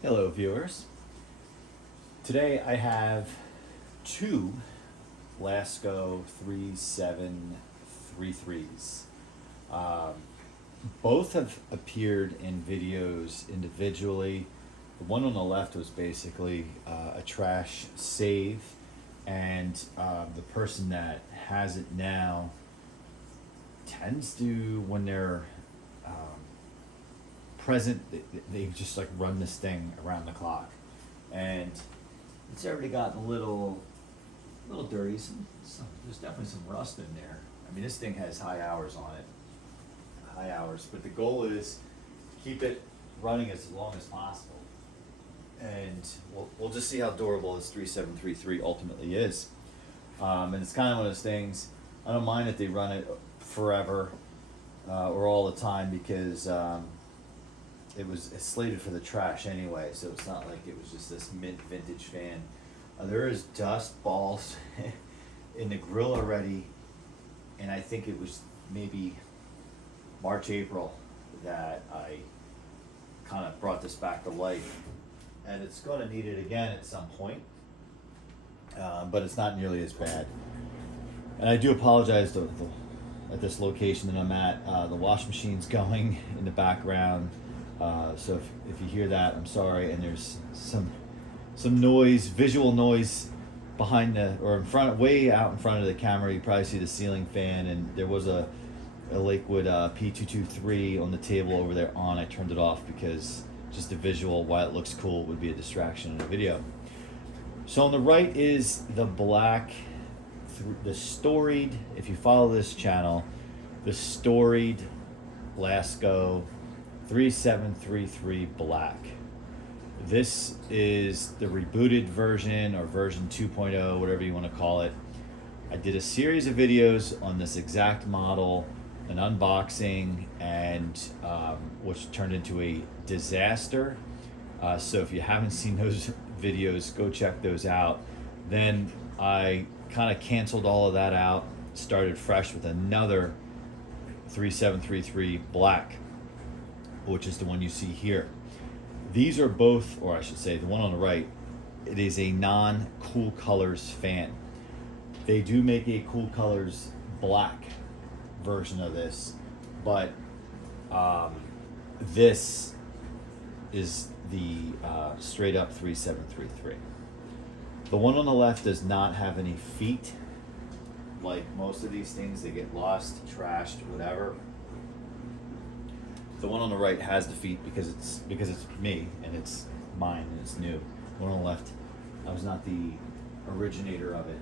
Hello viewers. Today I have two Lasko 3733s. Um, Both have appeared in videos individually. The one on the left was basically a trash save, and the person that has it now tends to, when they're present, they just like run this thing around the clock, and it's already gotten a little dirty. There's definitely some rust in there. I mean, this thing has high hours on it, but the goal is to keep it running as long as possible, and we'll just see how durable this 3733 ultimately is. And it's kind of one of those things. I don't mind if they run it forever or all the time, because it's slated for the trash anyway, so it's not like it was just this mint vintage fan. There is dust balls in the grill already, and I think it was maybe March, April that I kind of brought this back to life, and it's going to need it again at some point, but it's not nearly as bad. And I do apologize at this location that I'm at. The wash machine's going in the background. So if you hear that, I'm sorry. And there's some noise, visual noise behind way out in front of the camera. You probably see the ceiling fan, and there was a Lakewood P223 on the table over there on. I turned it off because just the visual, while it looks cool, would be a distraction in the video. So on the right is the black, the storied, if you follow this channel, the storied Lasko 3733 black. This is the rebooted version, or version 2.0, whatever you want to call it. I did a series of videos on this exact model, an unboxing, and which turned into a disaster. So if you haven't seen those videos, go check those out. Then I kind of canceled all of that out, started fresh with another 3733 black, which is the one you see here. These are both, or I should say the one on the right, it is a non-Cool Colors fan. They do make a Cool Colors black version of this, but this is the straight up 3733. The one on the left does not have any feet. Like most of these things, they get lost, trashed, whatever. The one on the right has the feet because it's me, and it's mine, and it's new. The one on the left, I was not the originator of it.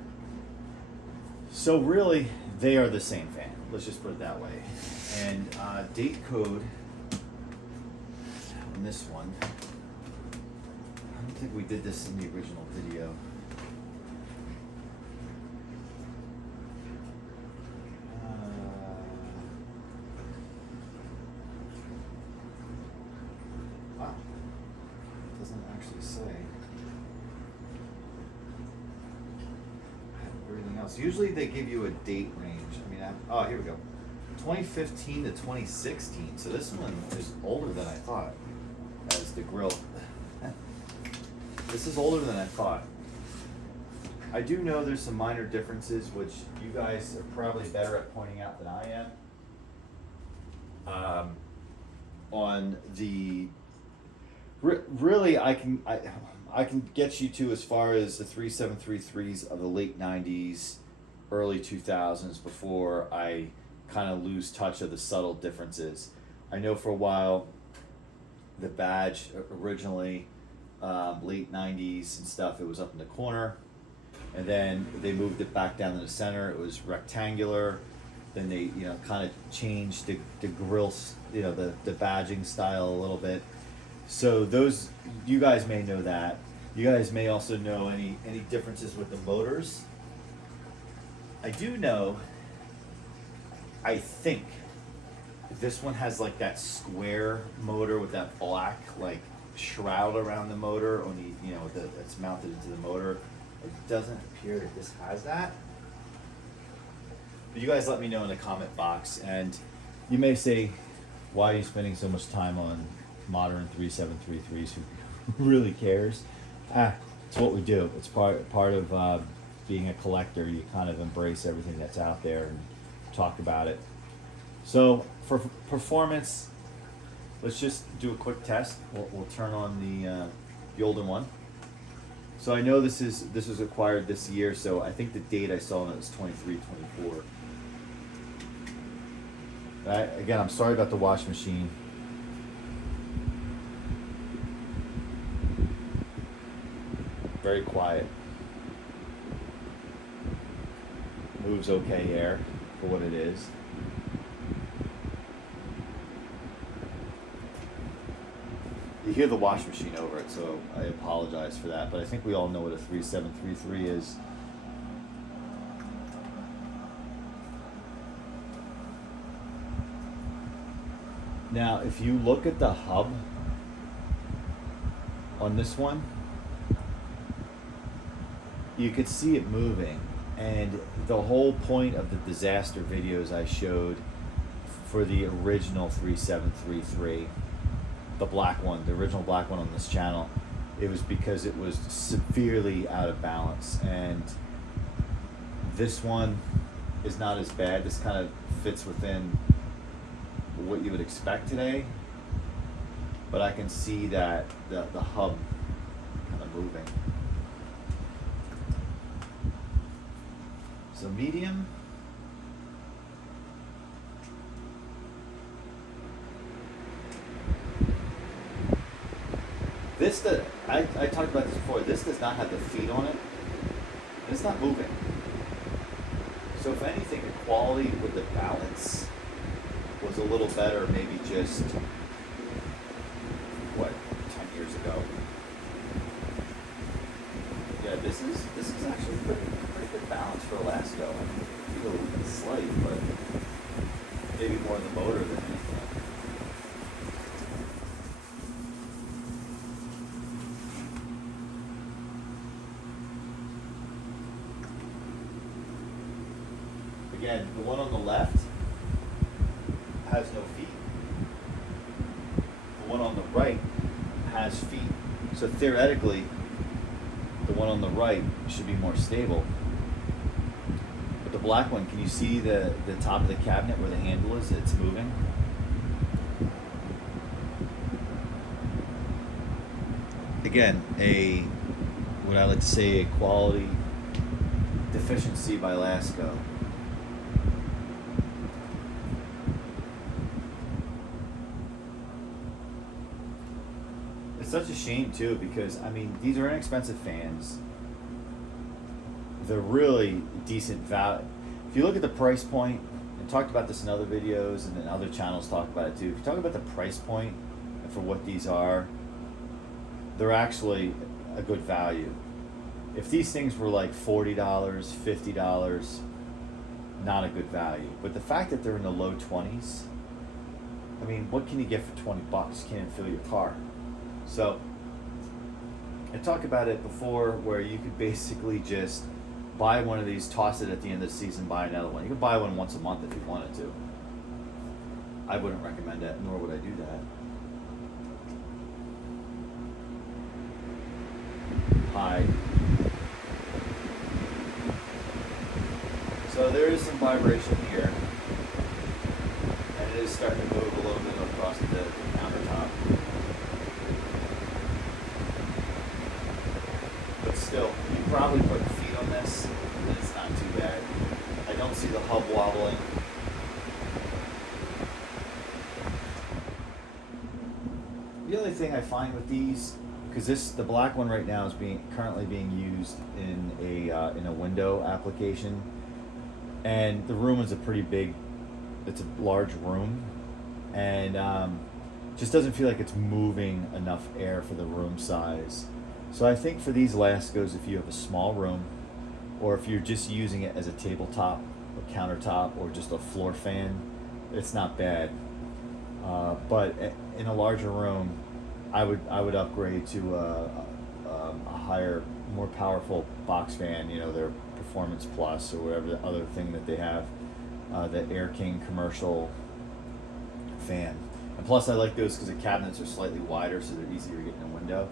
So really, they are the same fan. Let's just put it that way. And date code on this one, I don't think we did this in the original video. Wow, it doesn't actually say. Everything else. Usually they give you a date range. I mean, oh, here we go. 2015 to 2016. So this one is older than I thought. As the grill. This is older than I thought. I do know there's some minor differences, which you guys are probably better at pointing out than I am. On the really, I can get you to as far as the 3733s of the late 90s, early 2000s, before I kind of lose touch of the subtle differences. I know for a while the badge originally, late 90s and stuff, it was up in the corner, and then they moved it back down to the center. It was rectangular. Then they kind of changed the grills, the badging style a little bit. So those, you guys may know that. You guys may also know any differences with the motors. I do know, I think this one has like that square motor with that black like shroud around the motor on the, that's mounted into the motor. It doesn't appear that this has that. But you guys let me know in the comment box, and you may say, why are you spending so much time on modern 3733s really cares? It's what we do. It's part of being a collector. You kind of embrace everything that's out there and talk about it. So for performance, let's just do a quick test. We'll turn on the older one. So I know this was acquired this year, so I think the date I saw on it was 23, 24. Again, I'm sorry about the wash machine. Very quiet. Moves okay air for what it is. You hear the wash machine over it, so I apologize for that, but I think we all know what a 3733 is. Now, if you look at the hub on this one, you could see it moving, and the whole point of the disaster videos I showed for the original 3733, the black one, the original black one on this channel, it was because it was severely out of balance, and this one is not as bad. This kind of fits within what you would expect today, but I can see that the hub kind of moving. So medium. I talked about this before. This does not have the feet on it. It's not moving. So if anything, the quality with the balance was a little better, maybe just 10 years ago. Yeah, this is actually pretty good balance for a Lasko. I mean, it's a little bit slight, but maybe more in the motor than anything. Again, the one on the left has no feet. The one on the right has feet. So theoretically, the one on the right should be more stable. But the black one, can you see the top of the cabinet where the handle is? It's moving. Again, what I like to say, a quality deficiency by Lasko. It's such a shame too, because I mean, these are inexpensive fans. They're really decent value. If you look at the price point, and talked about this in other videos, and then other channels talk about it too. If you talk about the price point and for what these are, they're actually a good value. If these things were like $40, $50, not a good value. But the fact that they're in the low 20s, I mean, what can you get for 20 bucks? You can't even fill your car. So, I talked about it before, where you could basically just buy one of these, toss it at the end of the season, buy another one. You could buy one once a month if you wanted to. I wouldn't recommend that, nor would I do that. High. So there is some vibration here, and it is starting to move a little bit across the countertop. But still, you probably put feet on this, and it's not too bad. I don't see the hub wobbling. The other thing I find with these, because the black one right now is currently being used in a window application, and the room is it's a large room, and just doesn't feel like it's moving enough air for the room size. So I think for these Laskos, if you have a small room, or if you're just using it as a tabletop or countertop or just a floor fan, it's not bad. But in a larger room, I would upgrade to a higher, more powerful box fan. You know, their Performance Plus or whatever the other thing that they have, the Air King commercial fan. And plus, I like those because the cabinets are slightly wider, so they're easier to get in a window.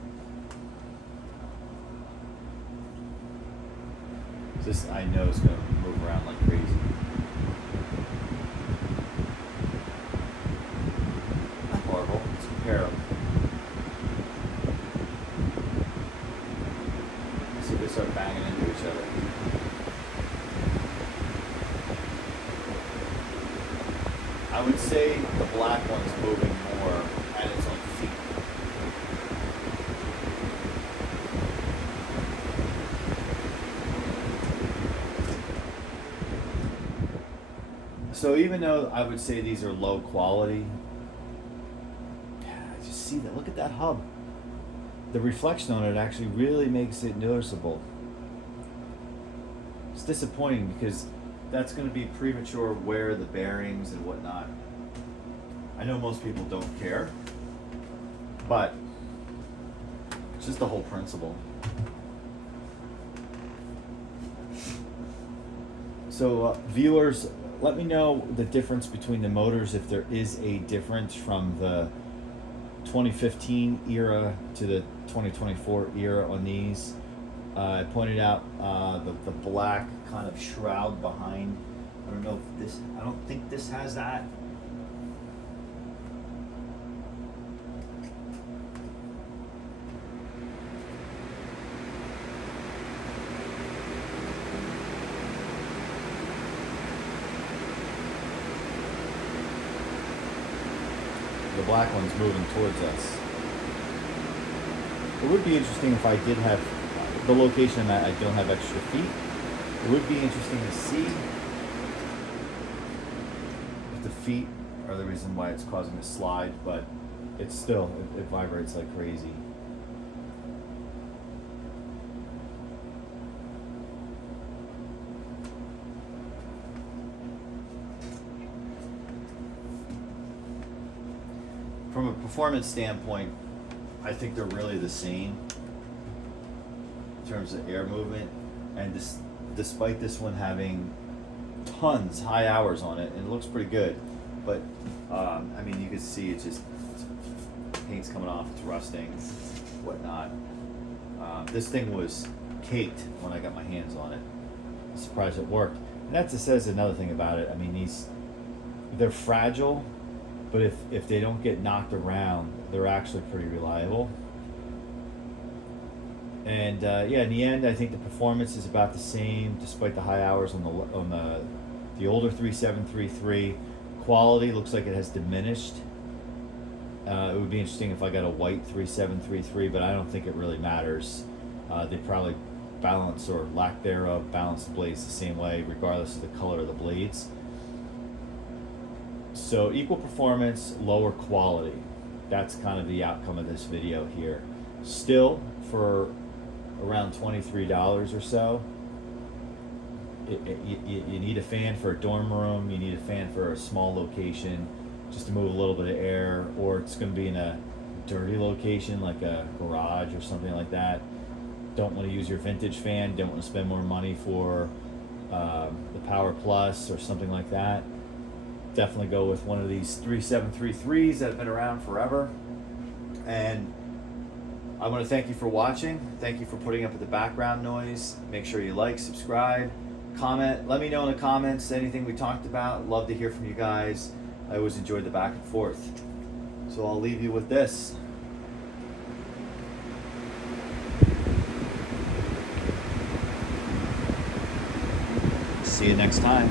This I know is going to move around like crazy. Not horrible. Let's compare them. See if they start banging into each other. I would say the black one's moving more at its own feet. So even though I would say these are low quality, I just see that. Look at that hub. The reflection on it actually really makes it noticeable. It's disappointing because that's going to be premature wear of the bearings and whatnot. I know most people don't care, but it's just the whole principle. So viewers, let me know the difference between the motors, if there is a difference from the 2015 era to the 2024 era on these. I pointed out the black kind of shroud behind. I don't know if this, I don't think this has that. The black one's moving towards us. It would be interesting if I did have the location I'm at, I don't have extra feet. It would be interesting to see if the feet are the reason why it's causing a slide, but it's still, it vibrates like crazy. From a performance standpoint, I think they're really the same in terms of air movement, and despite this one having tons, high hours on it, and it looks pretty good, but I mean, you can see it's paint's coming off, it's rusting, whatnot. This thing was caked when I got my hands on it. I'm surprised it worked. And that just says another thing about it. I mean, they're fragile, but if they don't get knocked around, they're actually pretty reliable. And yeah, in the end, I think the performance is about the same, despite the high hours on the older 3733. Quality looks like it has diminished. It would be interesting if I got a white 3733, but I don't think it really matters. They probably balance, or lack thereof, balance the blades the same way, regardless of the color of the blades. So equal performance, lower quality. That's kind of the outcome of this video here. Still, for around $23 or so, you need a fan for a dorm room, you need a fan for a small location, just to move a little bit of air, or it's going to be in a dirty location like a garage or something like that. Don't want to use your vintage fan, don't want to spend more money for the Power Plus or something like that. Definitely go with one of these 3733s that have been around forever. And I want to thank you for watching. Thank you for putting up with the background noise. Make sure you like, subscribe, comment. Let me know in the comments anything we talked about. Love to hear from you guys. I always enjoy the back and forth. So I'll leave you with this. See you next time.